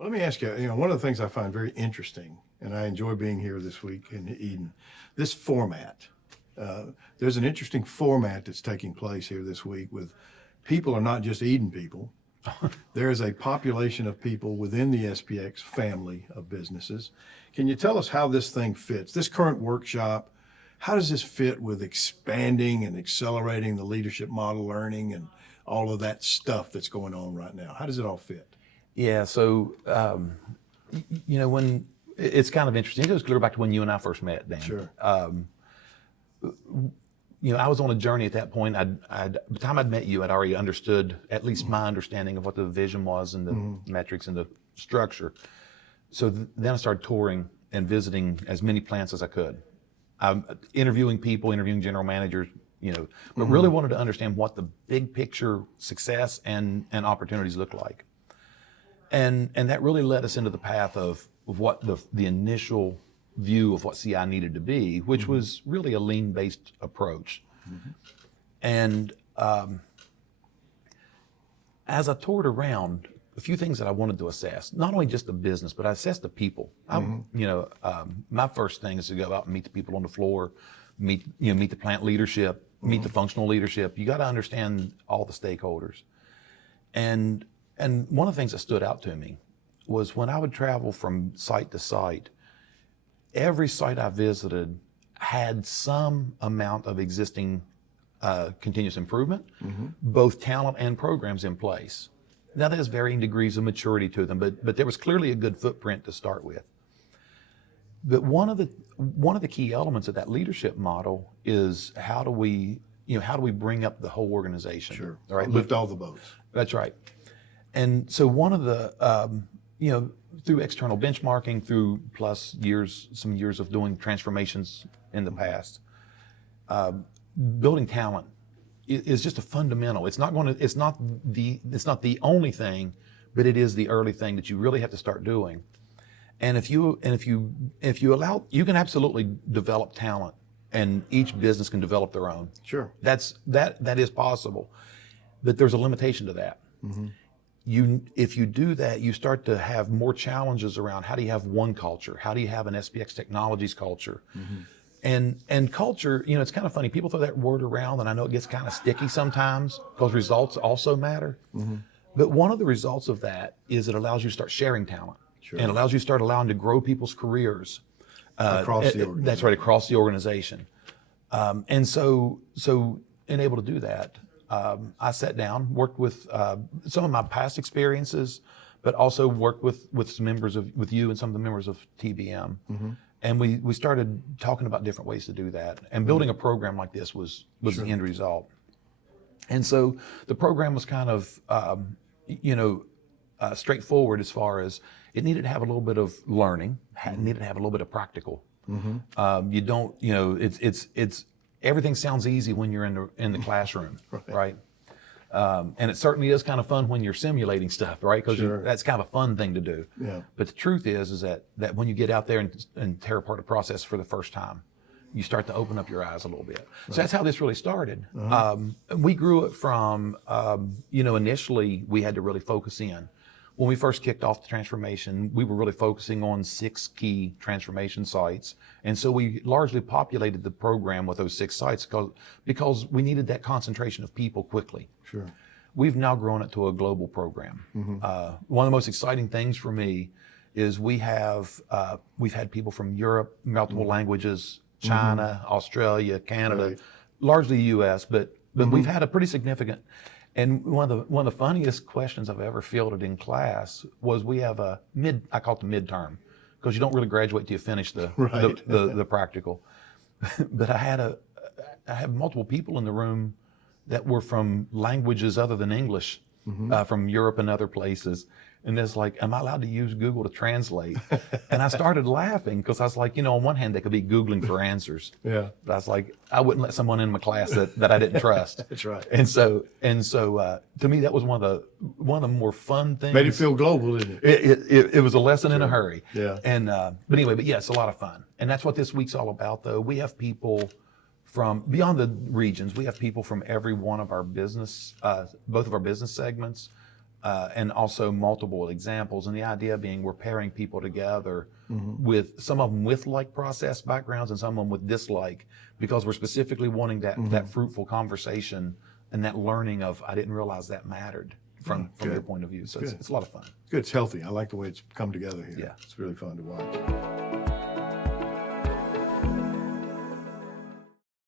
Let me ask you, one of the things I find very interesting, and I enjoy being here this week in Eden, this format. There's an interesting format that's taking place here this week with people are not just Eden people. There's a population of people within the SPX family of businesses. Can you tell us how this thing fits? This current workshop, how does this fit with expanding and accelerating the leadership model learning and all of that stuff that's going on right now? How does it all fit? Yeah, so when it's kind of interesting. It goes clear back to when you and I first met, Dan. Sure. I was on a journey at that point. By the time I'd met you, I'd already understood at least my understanding of what the vision was and the metrics and the structure. So then I started touring and visiting as many plants as I could, interviewing people, interviewing general managers, but really wanted to understand what the big picture success and opportunities look like. And that really led us into the path of what the initial view of what CI needed to be, which was really a lean-based approach. And as I toured around, a few things that I wanted to assess, not only just the business, but I assessed the people. My first thing is to go out and meet the people on the floor, meet the plant leadership, meet the functional leadership. You got to understand all the stakeholders. And one of the things that stood out to me was when I would travel from site to site, every site I visited had some amount of existing continuous improvement, both talent and programs in place. Now there's varying degrees of maturity to them, but there was clearly a good footprint to start with. But one of the key elements of that leadership model is how do we bring up the whole organization? Sure. All right. Lift all the boats. That's right. And so one of the through external benchmarking, through plus some years of doing transformations in the past, building talent is just a fundamental. It's not the only thing, but it is the early thing that you really have to start doing. And if you allow, you can absolutely develop talent, and each business can develop their own. Sure. That is possible, but there's a limitation to that. If you do that, you start to have more challenges around how do you have one culture? How do you have an SPX Technologies culture? And culture, it's kind of funny. People throw that word around, and I know it gets kind of sticky sometimes because results also matter. But one of the results of that is it allows you to start sharing talent. Sure. And allows you to start allowing to grow people's careers. Across the organization. That's right, across the organization. And so in able to do that, I sat down, worked with some of my past experiences, but also worked with some members with you and some of the members of TBM. And we started talking about different ways to do that. And building a program like this was the end result. And so the program was kind of, straightforward as far as it needed to have a little bit of learning, needed to have a little bit of practical. You don't, it's everything sounds easy when you're in the classroom, right? And it certainly is kind of fun when you're simulating stuff, right? Because that's kind of a fun thing to do. Yeah. But the truth is that when you get out there and tear apart a process for the first time, you start to open up your eyes a little bit. Right. So that's how this really started. We grew it from, initially we had to really focus in. When we first kicked off the transformation, we were really focusing on 6 key transformation sites. And so we largely populated the program with those 6 sites because we needed that concentration of people quickly. Sure. We've now grown it to a global program. One of the most exciting things for me is we've had people from Europe, multiple languages, China, Australia, Canada, largely US, but we've had a pretty significant. And one of the funniest questions I've ever fielded in class was we have I call it the midterm, because you don't really graduate till you finish the practical. But I had multiple people in the room that were from languages other than English, from Europe and other places. And it's like, am I allowed to use Google to translate? And I started laughing because I was like, on one hand, they could be Googling for answers. Yeah. But I was like, I wouldn't let someone in my class that I didn't trust. That's right. And so to me, that was one of the more fun things. Made it feel global, didn't it? It was a lesson in a hurry. Yeah. And but yeah, it's a lot of fun. And that's what this week's all about, though. We have people from beyond the regions. We have people from every one of our business, both of our business segments. and also multiple examples. And the idea being we're pairing people together with some of them with like process backgrounds and some of them with dislike, because we're specifically wanting that fruitful conversation and that learning of, I didn't realize that mattered from your point of view. So it's a lot of fun. Good. It's healthy. I like the way it's come together here. Yeah. It's really fun to watch.